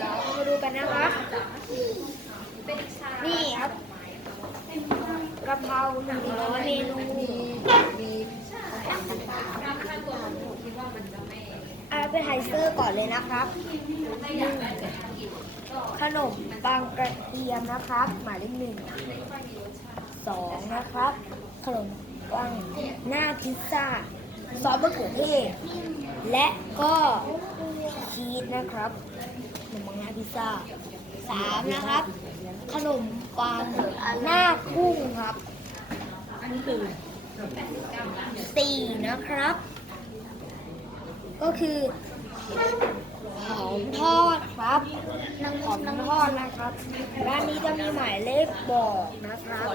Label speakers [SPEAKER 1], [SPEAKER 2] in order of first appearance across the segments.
[SPEAKER 1] เรามาดูกันนะคะ นี่ครับกระเพราหนึ่งร้อยเมนูอาไปไฮเซอร์ก่อนเลยนะครับ ขนมปังกระเทียมนะครับ หมายเลขหนึ่งสองนะครับ ขนมปังหน้าพิซซ่าซอสมะเขือเทศและก็ ชีสนะครับขนมปังหน้าพิซซ่าสามนะครับ ขนมปังหน้ากุ้งครับสี่นะครับ ก็คือหอมทอด ครับหอมทอดนะครับ ด้านนี้จะมีหมายเลขบอกนะครับ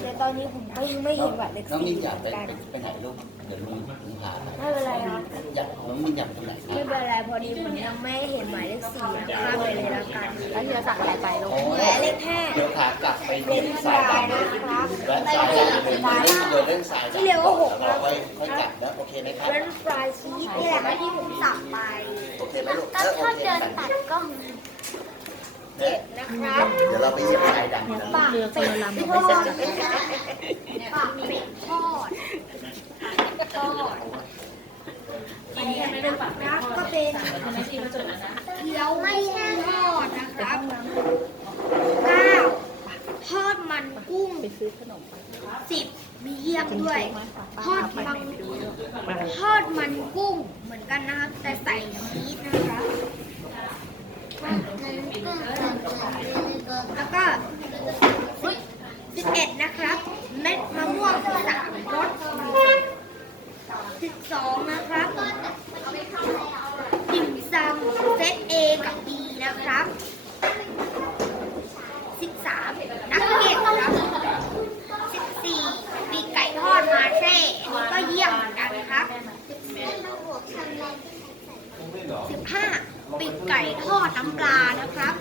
[SPEAKER 1] แต่ตอนนี้ผมก็ยังไม่เห็นหมายเลข
[SPEAKER 2] น้อง
[SPEAKER 1] สี่
[SPEAKER 2] มิ้นอยาก
[SPEAKER 1] เห
[SPEAKER 2] ไป
[SPEAKER 1] มือนกัน
[SPEAKER 2] ไปไหนลูกเดี๋ยวลุงลุงพาไป
[SPEAKER 1] ไม่เป็นไรครับ
[SPEAKER 2] อยากน้องมิ้นอยากไปไหนครั
[SPEAKER 1] ไม่
[SPEAKER 2] บ
[SPEAKER 1] เป็นไรพอดีผมยังไม่เห็นหมายเลขสี่ข้ามไปเลยละกัน
[SPEAKER 3] แล้วเฮียสั่งอะไรไปลูก
[SPEAKER 2] โอ้
[SPEAKER 1] หมายเลขห้า
[SPEAKER 2] เดี๋ยวขากลับไป
[SPEAKER 1] เล
[SPEAKER 2] เล่
[SPEAKER 1] น
[SPEAKER 2] น
[SPEAKER 1] สา
[SPEAKER 2] สาย
[SPEAKER 1] ย
[SPEAKER 2] ดำ
[SPEAKER 1] นะครับ
[SPEAKER 2] แวะสายดำเดี๋ยวเล่นเดี๋ยวเล่นสายดำ
[SPEAKER 1] ที่เรียกว่าหก
[SPEAKER 2] แล้วเราค่อยค่อยกลับนะโอ เคไหมครับ
[SPEAKER 1] เฟรนช์ฟรายชีสนี่แหละครับที่ผมสั่งไป
[SPEAKER 2] โอเคไหมลูก
[SPEAKER 1] ก็
[SPEAKER 2] เออ
[SPEAKER 1] ช
[SPEAKER 2] โอ
[SPEAKER 1] อบ
[SPEAKER 2] เค
[SPEAKER 1] เดิน
[SPEAKER 2] กัน
[SPEAKER 1] ตัดกล้อง
[SPEAKER 2] เนี่ย
[SPEAKER 1] นะครับ
[SPEAKER 2] เดี๋ยวเราไปเยี่ยมสายดำกัน
[SPEAKER 1] ปากเป็ดทอดปากเป็ดทอดทอดอันนี้เป็นปากนักก็เป็นเกี๊ยวไม่ทอดนะครับเก้าทอด มันกุ้ง
[SPEAKER 3] ไปซื้อขนม
[SPEAKER 1] สิบมีเยี่ยมด้วยทอดมันทอดมันกุ้งเหมือนกันนะครับ แต่ใส่ชีสนะครับ ห้าปีกไก่ทอดน้ำปลานะครับ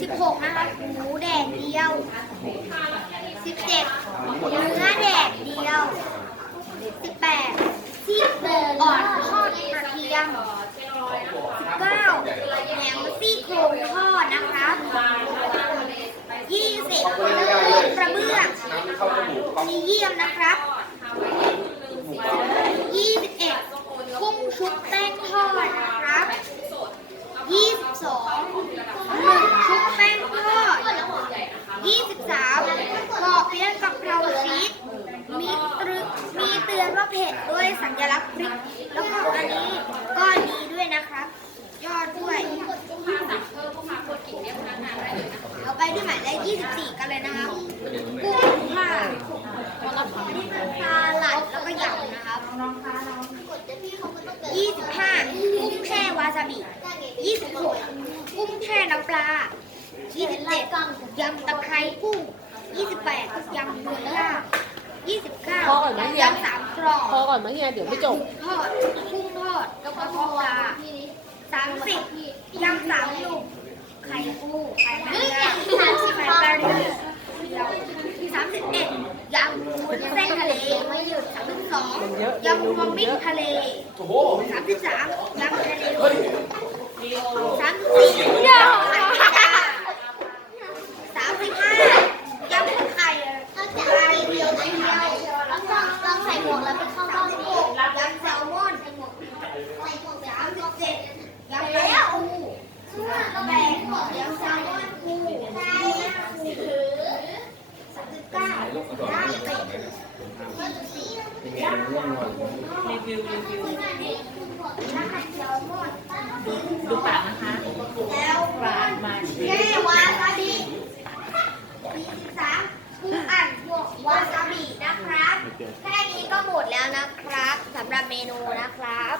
[SPEAKER 1] สิบหกนะคะหมูแดดเดียวสิบเจ็ดเนื้อแดดเดียวสิบแปดซี่โครงอ่อนทอดกระเทียก้าแหนมซี่โครงทอดนะคะยี่สิบเนื้อปลาเบื้องมีเยี่ยมนะครับ สองหนึ่งชุบแป้งทอด23บสามบอกเปี๊ยะกับเราชีสมีตรึมีเตือนว่าเผ็ดด้วยสัญลักษณ์พริก แล้วก็อันนี้ก็ดีด้วยนะครับ ยอดด้วยเอาไปด้วยหมายเลข24กันเลยนะครับกุ้งค่ะอันนี้เป็นปลาหลัดแล้วก็ยำนะครับ25กุ้งแช่วาซาบิ 26กุ้งแช่น้ำปลา27ยำตะไคร้กุ้ง28ยำเนื้อย่าง29
[SPEAKER 3] พอก่อนนะเฮีย
[SPEAKER 1] ยำสามกรอบ
[SPEAKER 3] พอก่อนไหมเฮียเดี๋ยวไม่จบ
[SPEAKER 1] ทอดกุ้งทอดแล้วก็ทอดปลา30ยำสามหนุ่มไข่ปูไข่นางรมไข่ปลาเรือสามสิบเอ็ดยำวุ้นเส้นทะเลไม่หยุดสามสิบสองยำรวมมิตรทะเลสามสิบสามยำทะเล สามสิบสี่ยำไข่ปลาสามสิบห้ายำไข่ไข่เดียวเดียวแล้วก็ลองใส่หมวกแล้วไปเข้าบ้านยำแซลมอนสามสิบเจ็ดยำแล้วแปดยำแซลมอนปูไข่ปูสามสิบเก้าได้เป็ด
[SPEAKER 3] รีวิวรีวิว
[SPEAKER 1] ดูปากนะคะแล้ว
[SPEAKER 3] ปาดมา
[SPEAKER 1] แค่วาซาบิสี่สิบสามกุ้งอันบวกวาซาบินะครับ แค่นี้ก็หมด แล้วนะครับสำหรับเมนูนะครับ